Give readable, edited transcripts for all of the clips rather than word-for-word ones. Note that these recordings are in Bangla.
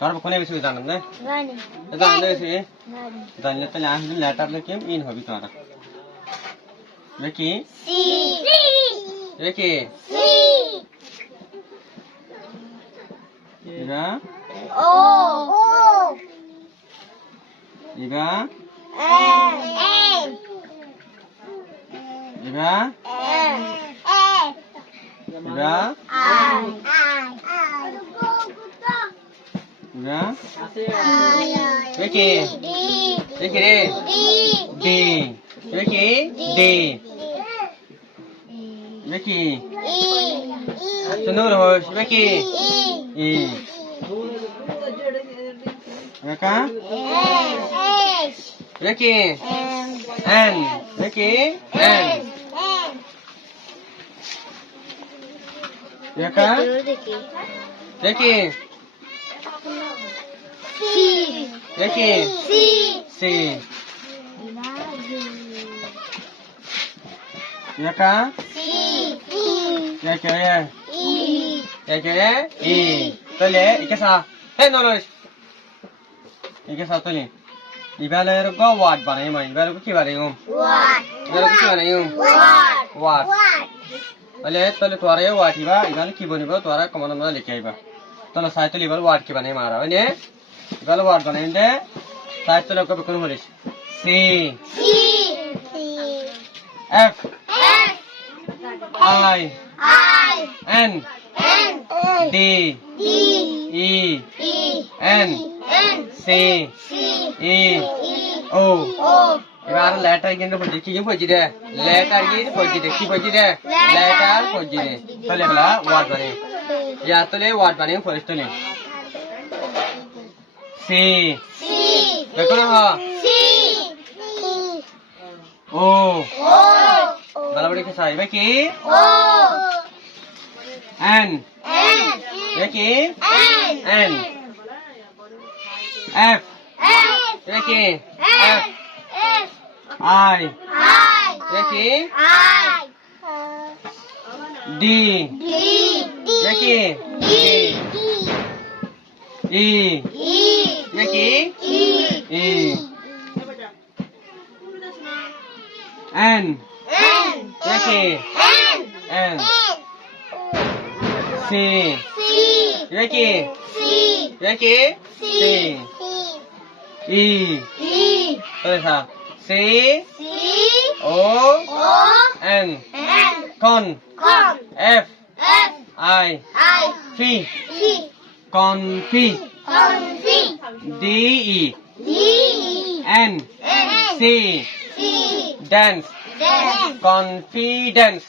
তোর কোনে বেশি জানেন না জানি জানেন বেশি জানি জানলে তাহলে আসলে লেটার লিখে ইন হবে তোরা দেখি সি দেখি সি এরা ও এরা এন এরা এরা এরা দেখি দেখি রে ডি দেখি ডি দেখি সুন্দর হোস দেখি ই Raka? Ricky? N. Ricky? N. Raka? Ricky? Ricky? C. Raka? Ricky? Ricky? E. Tole, ike sa? Hey, no, no. Ike sa tole. Ibala yero go word banay mo. Ibala ko ki banay mo. Ibala ko ki banay mo. Word. Bale tole tuare word iba. Ibala ki bonibo tuara command na likhe iba. Tole sai tole ibala word ki banay mara. Bane ibala word banay inde. Sai tole ko bikun horish. C. F. I. N. D. E. N. C. E. O. এবার লেটার কিন্তু পড়ছি কি পড়ছি রে লেটার কি পড়ছি রে কি পড়ছি রে লেটার পড়ছি রে তাহলে বলা ওয়ার্ড বানি ইয়া তাহলে ওয়ার্ড বানি পড়ছ তাহলে সি দেখো না ও ভালো করে কি চাইবে কি এন দেখি এন এফ দেখি F I. Ricky? D. Ricky? E. Ricky? E. N. Ricky? N. C. Ricky? Ricky? C. E. Thôi sao? C O N con F I F confy D E N C dance confidence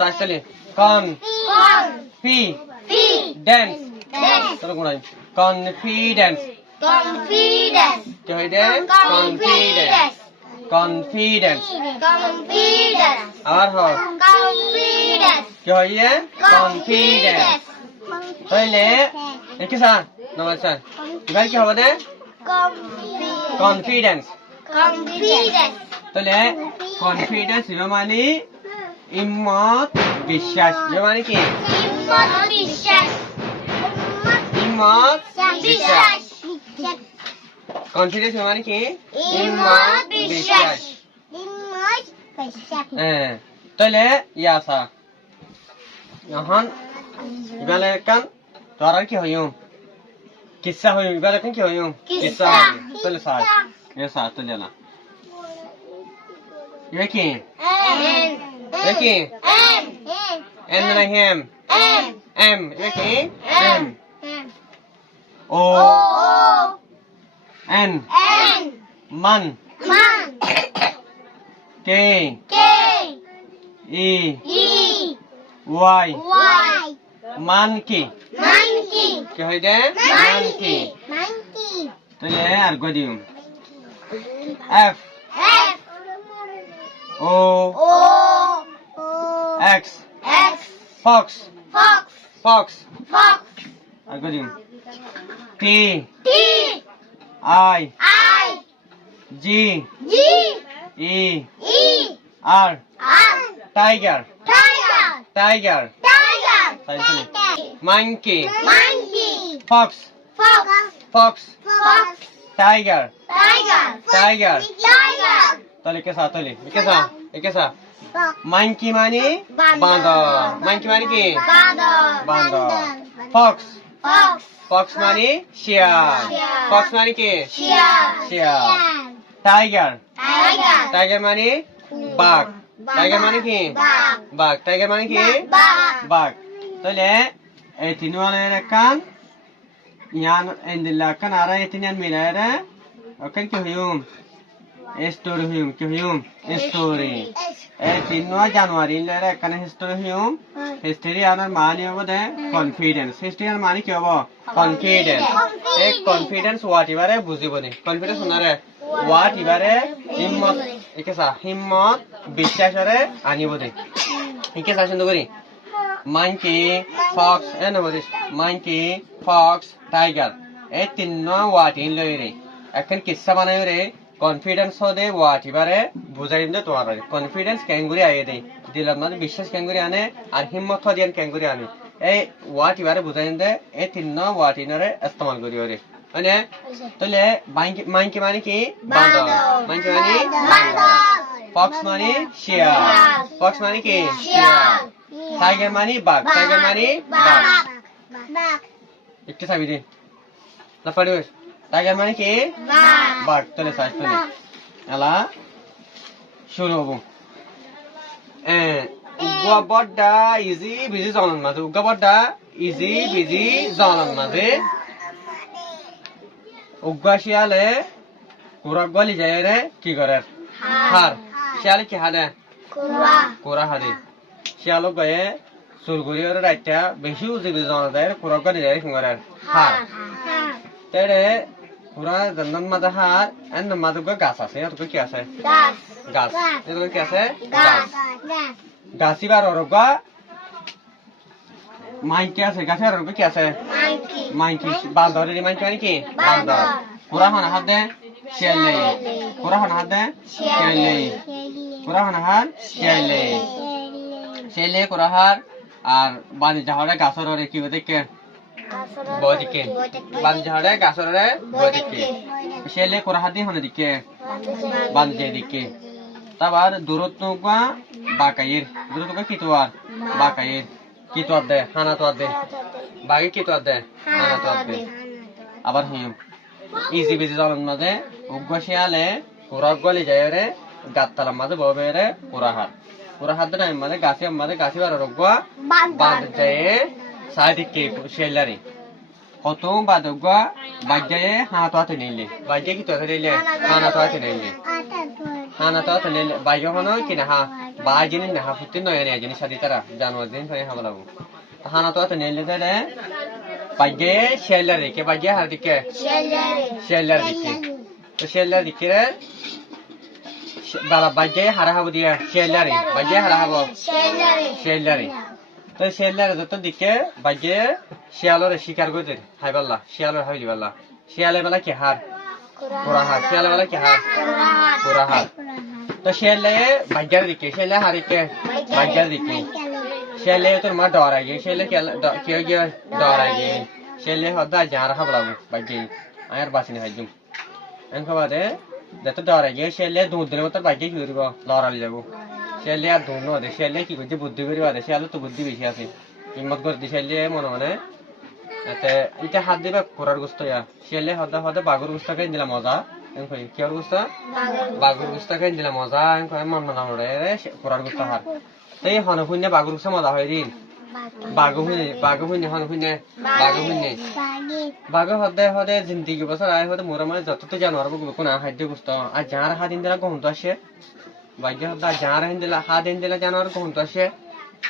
actually confidence चलो गुणाई confidence क्या है ये confidence और हो क्या है ये confidence पहले एक के साथ नमस्कार इधर क्या होता है confidence तो ले confidence ये मानी इम्मत विश्वास ये मानी क्या इम्मत विश्वास confidence মানে কি ইমান বিশ্বাস তাহলে ইয়াসা এখন ইবালে কান তোরা কি হইও কিসসা হইও ইবালে কান কি হইও কিসসা তাহলে সাই ইয়াসা তাহলে না কি কি এন মানে হেম এম কি এম ও N man K E Y monkey কি হয় দে monkey তাহলে আর গো দিও F O X fox আর গো দিও T I G E R tiger monkey fox Fox. fox Fox. tiger Tiger. tiger Tiger. তাহলে কেসা Fox. monkey মানে বান্দর monkey মানে কি Bandar. বান্দর fox Fox. fox মানে শিয়াল শিয়াল। fox মানে কি Shial. শিয়াল tiger Tiger. tiger মানে বাঘ tiger মানে কি Bag. বাঘ tiger মানে কি Bag. বাঘ তাহলে এই তিনওয়ালের কান ইয়ান এন্দিলা কান আরা এতিনান মিলারে ওখান কি হইম স্টোরি হইম কি হইম স্টোরি এই 3 জানুয়ারি লরে কান হিস্টোরি হইম হিস্টোরি আনার মানে হবে দে কনফিডেন্স হিস্টোরি আর মানে কি হবে কনফিডেন্স এই কনফিডেন্স ওয়াট ইবারে বুঝিব নি কনফিডেন্স শুনারে ওয়াট ইবারে হিম্মত একেসা হিম্মত বিশ্বাসরে আনিব দে একেসা শুনতে করি monkey fox and what is monkey fox tiger এই 3 ওয়াট ইন লইরে এখন কিসসা বানাই রে কনফিডেন্স হদে ওয়াট ইবারে বুঝাই দে তোমার কনফিডেন্স ক্যাঙ্গুরি আইয়ে দে দিলাম না বিশ্বাস ক্যাঙ্গুরি আনে আর হিম্মত হদিয়ান ক্যাঙ্গুরি আনে এই ওয়াট ইবারে বুঝাই দে এই 3 ওয়াট ইনরে ইস্তেমাল করি ওরে মানে তাহলে monkey মানে কি বান্দর monkey মানে বান্দর fox মানে শিয়াল fox মানে কি শিয়াল টাইগার মানে বাঘ টাইগার মানে বাঘ Bag. একটু চাবি দে না পারিস টাইগার মানে কি Bag. বাঘ তাহলে সাইজ তুলি এলা শুরু হবো উগা বড্ডা ইজি বিজি জনন মাঝে উগা বড্ডা ইজি বিজি জনন মাঝে উগা শিয়ালে কুড়া গলি যায় রে কি করে হার শিয়ালে কি হারে Kura. কুড়া হারে শিয়ালো গায়ে সুরগুড়ি ওর রাইটা বেশি উজি বিজি জনন দেয় কুড়া গলি যায় কুঙ্গার হার তেরে পুরা জন্দন মাঝে হার এন মাঝে গাছ আছে এত কি আছে Gas. গাছ এত কি আছে Gas. গাছিবার অরগা মাইকি আছে গাছের অরগা কি আছে Monkey. মাইকি বান্দরের মাইকি মানে কি বান্দর পুরা হন হাত দে শেলে পুরা হন হাত দে শেলে পুরা হন হাত শেলে শেলে পুরা হার আর বানি জাহরে গাছর রে কি দেখে বদিকে বানি জাহরে গাছর রে বদিকে শেলে পুরা হাত দি হন দিকে বানি যে দিকে তাবার দূরত্ব গা বাকাইর দূরত্ব গা কি তোয়ার বাকাইর কি তোয়ার দে হানা তোয়ার দে বাকি কি তোয়ার দে হানা তোয়ার দে আবার হিম ইজি বিজি জলন মাঝে উগ্গশিয়ালে পুরা গলি যায় রে গাত্তালার মাঝে ববে রে পুরা হাত না মানে গাছি বার রোগা বাঁধ যায় সাইদিকে শেলারি কত বাদগা বাজ্যায়ে হাত হাতে নিলে বাজ্যে কি তোতে নিলে হানা তো হাতে নিলে হানা তো হাতে নিলে বাজ্য হনো কি না হা বাজিনি না হা ফুটি নয় নে জিনি সাদি তারা জানুয়ারি দিন ফাই হাবলাবো হানা তো হাতে নিলে দে বাজ্যে শেলারি কে বাজ্যে হার দিকে শেলারি দিকে তো শেলারি দিকে রে বালা বাজ্যে হারা হাবো দিয়া শেলারি বাজ্যে হারা হাবো শেলারি তো শেলারি যত দিকে বাজ্যে শিয়ালরে শিকার করে হাইবাল্লা শিয়ালর হাইলি বাল্লা শিয়ালে বেলা কি হার পুরা হার শিয়ালে বেলা কি হার পুরা হার তো শিয়ালে বাজ্যার দিকে শিয়ালে হারিকে বাজ্যার দিকে শিয়ালে তোর মা ডর আগে শিয়ালে কেউ গিয়ে ডর আগে শিয়ালে হদা যার হাবলাবো বাজ্যে আর বাসিনি হাইজুম এনকো বাদে যত ডর আগে শিয়ালে দুধ দিলে মতো বাজ্যে কি করব লড়ালি যাবো শিয়ালে আর দুধ নদে শিয়ালে কি করছে বুদ্ধি করি বাদে শিয়ালে তো বুদ্ধি বেশি আছে হিম্মত করে দি শিয়ালে মনে মনে এতে ইটা হাত দিবা কুরার গুস্ত ইয়া শিয়ালে হদা হদা বাগুর গুস্ত খাই দিলা মজা এনকো কি আর গুস্ত বাগুর গুস্ত খাই দিলা মজা এনকো মন মন রে কুরার গুস্ত হার এই হন হুইনে বাগুর গুস্ত মজা হয় দিন বাগু হুইনে হন হুইনে বাগু হদে জিন্দিগি বছর আয় হদে মোরা মানে যত তো জানোয়ার বগু কোনা খাদ্য গুস্ত আর যার হাত দিন দিলা গহন তো আসে ভাগ্য হদা যার হিন দিলা হাত দিন দিলা জানোয়ার গহন তো আসে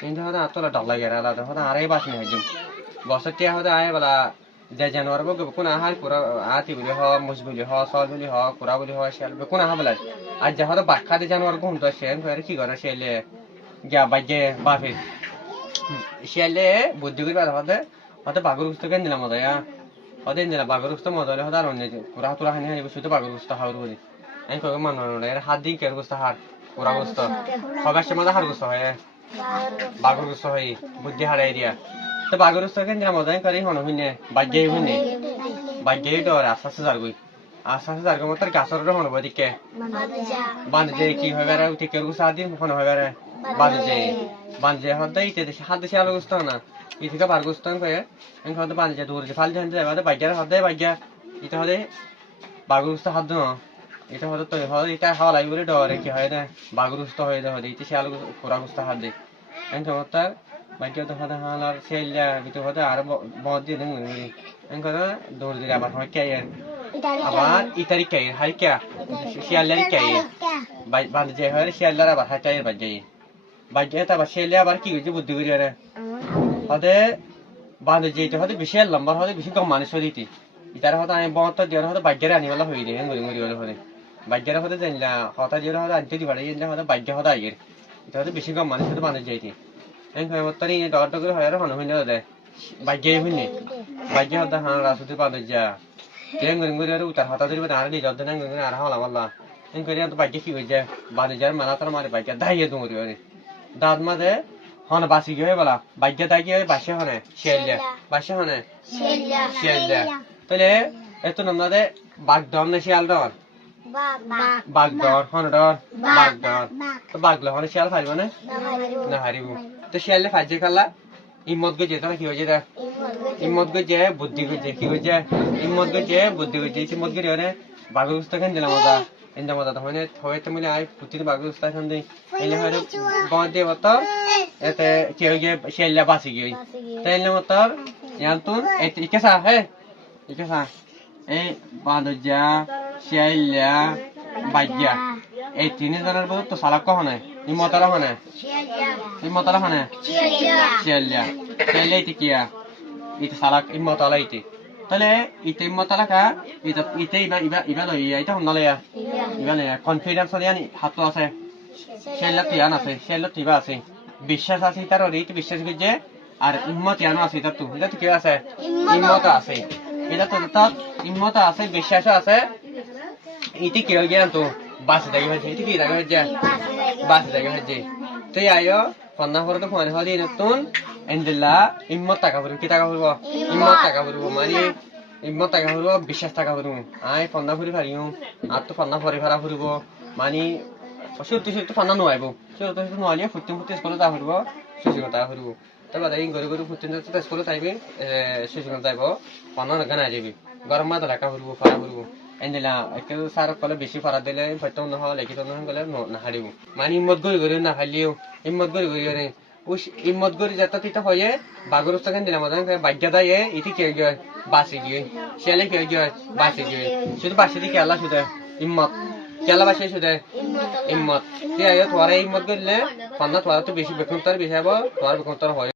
কিন্তু হদা আতলা ডল লাগে রা আলাদা হদা আরে বাসনি হাইজুম বছর টিয়া হদে আয় বলা যে জানোয়ার বগু কোনা হাই পুরা আতি বলি হ মুস বলি হ সল বলি হ কুরা বলি হ শিয়াল কোনা হা বলা আর যা হদা বাক্কা দি জানোয়ার গহন তো আসে এর কি করে শিয়ালে গিয়া ভাগ্যে বাফে শিয়ালে বুদ্ধি করি হদে হদে বাগুর গুস্ত কেন দিলাম মজা হদে দিলা বাগুর গুস্ত মজা হলে হদা আর অন্য পুরা তুরা হানি হানি বসে তো বাগুর গুস্ত হাওর বলি আমি কই মান এর হাত দি কের গুস্ত হার পুরা গুস্ত সবার সময় হার গুস্ত হয় বাগুর গুস্ত হয় বুদ্ধি হারাই দিয়া তো বাগর উস্তা কেন মজাই করে হন হইনে বাগ্যে ডর আস্তে যারগই আস্তে যারগো মত গাছর হন বদিকে বান্ধে কি হবে রে উঠিকে গুসা দিন হন হবে রে বান্ধে হদে ইতে হাত দেশে আলো গুস্তা না ইতিকা বার গুস্তান কয়ে এন হদে বান্ধে দূর যে ফাল জানতে যাবে বাগ্যার হদে বাগ্যা ইতে হদে বাগর উস্তা হাত না এটা হদে তো হদে এটা হাওয়া লাগি বলে ডরে কি হয় না বাগর উস্তা হয়ে হদে ইতে সে আলো পুরা গুস্তা হাত দে এন চমৎকার বাগ্য তো হদে হালার সেলিয়া ইতে হদে আর বদ দিয়ে দেন মরি এন করে দূর দিয়ে আবার হয় কে আবার ইতারি কে হাই কে শিয়ালারি কে বান্ধে হয় শিয়ালার আবার হাইটাই বাগ্যে তা আবার সেলিয়া আবার কি হইছে বুদ্ধি করি আরে হদে বান্ধে যেতে হদে বেশি লম্বা হদে বেশি কম মানুষ হইতি ইতার হদে আমি বত দিয়ার হদে বাগ্যের আনিবালা হই দে হেন মরি হদে বাগ্যের হদে জানলা হতা দিয়ার হদে আনতে দিবাড়ি জানলা হদে বাগ্য হদে আইয়ের এটা হদে বেশি কম মানুষ হদে বান্ধে যাইতি এন কয় মতরি ডর ডর করে হয় আর হন হইনে হদে বাগ্যে হইনে বাগ্য হদে হান রাসুতি বান্ধে যা তেন গরি আর উতার হতা দিবে আর নি জদ না গরি আর হলা বল্লা এন কই তো বাগ্য কি হই যায় বান্ধে যার মালা তার মারে বাগ্য দাইয়ে দুমরি হরে দাঁত মাঝে হন বাসি গিয়ে বলা বাগ্য দাই গিয়ে বাসে হনে শিয়ালিয়া বাসে হনে শিয়ালিয়া তাহলে এত নামে বাগদর না শিয়াল ডর বাগদর হন ডর বাগদর তো বাগলে হনে শিয়াল ফারিব না হারিব তো শিয়ালে ফাজে খালা ইমত গো যেত না কি হয়ে যায় ইমত গো যে বুদ্ধি গো যে কি হয়ে যায় ইমত গো যে বুদ্ধি গো যে ইমত গো রে বাগর উস্তা কেন দিলাম মজা ইন্দা মজা তো হনে হয়তো মিলে আই পুতির বাগর উস্তা খান দেই এলে হয়তো বন্ধ দিয়ে মত এতে কি হয়ে গিয়ে শিয়ালিয়া বাসি গিয়ে তাইলে মত ইয়ান্তুন ইকেসা হে ইকেসা এই বাঁধজা শিয়ালিয়া বাগ্যা এই তিনজনের বহুত তো সালাক হনে ইমতরা হনে শিয়ালিয়া শিয়ালিয়া ইতে কিয়া ইতে সালাক ইমতলা ইতে তাহলে ইতে ইমতলা কা ইতে ইবা লইয়া ইতে হন্নালয়া ইবা লইয়া কনফিডেন্স হলিয়ানি হাত আছে শিয়ালিয়া তিয়ান আছে শিয়ালিয়া তিবা আছে বিশ্বাস আছে তার ইতে বিশ্বাস করছে আর ইম্মত ইয়ানো আছে তার তো এটা তো কি আছে ইম্মত আছে এটা তো তার ইম্মত আছে বিশ্বাস আছে ইতি কি হয়ে গেল তো বাস দাগি হচ্ছে ইতি কি দাগি হচ্ছে বাস দাগি হচ্ছে তো আয়ো ফন্না করে তো ফোন হলি নতুন এন্দিলা ইম্মত টাকা ভরব কি টাকা ভরব ইম্মত টাকা ভরব মানে ইম্মত টাকা ভরব বিশ্বাস টাকা ভরব আই ফন্না ভরি পারিও আর তো ফন্না ভরি ভাড়া ভরব মানে সত্যি ফন্না নোয়াইব সত্যি নোয়ালিয়ে ফুটি স্কুলে যা ভরব সুযোগতা ভরব তারপরে এই গরু ফুটি স্কুলে যাইবি সুযোগ যাইব ফন্না গানা যাবি গরম মাথা রাখা ভরব ফরা ভরব এন্দিলা একে সার কলে বেশি ফরা দিলে ফটো নহল লেখি গলে নাহারিব মানে ইম্মত গরি না খালিও ইম্মত গরি রে উস ইম্মত গরি যেটা তিতা হয়ে বাগর উস্তা কেন দিলাম বাগ্য দায়ে ইতি কে গিয়ে বাসি গিয়ে শিয়ালে কে গিয়ে বাসি গিয়ে শুধু বাসি দিয়ে কেলা শুধু ইম্মত কেলা বাসি শুধু ইম্মত তুই আয় তোরা ইম্মত করলে ফন্না তোরা তো বেশি বেকুন্তর বেশি হবো তোর বেকুন্তর হয়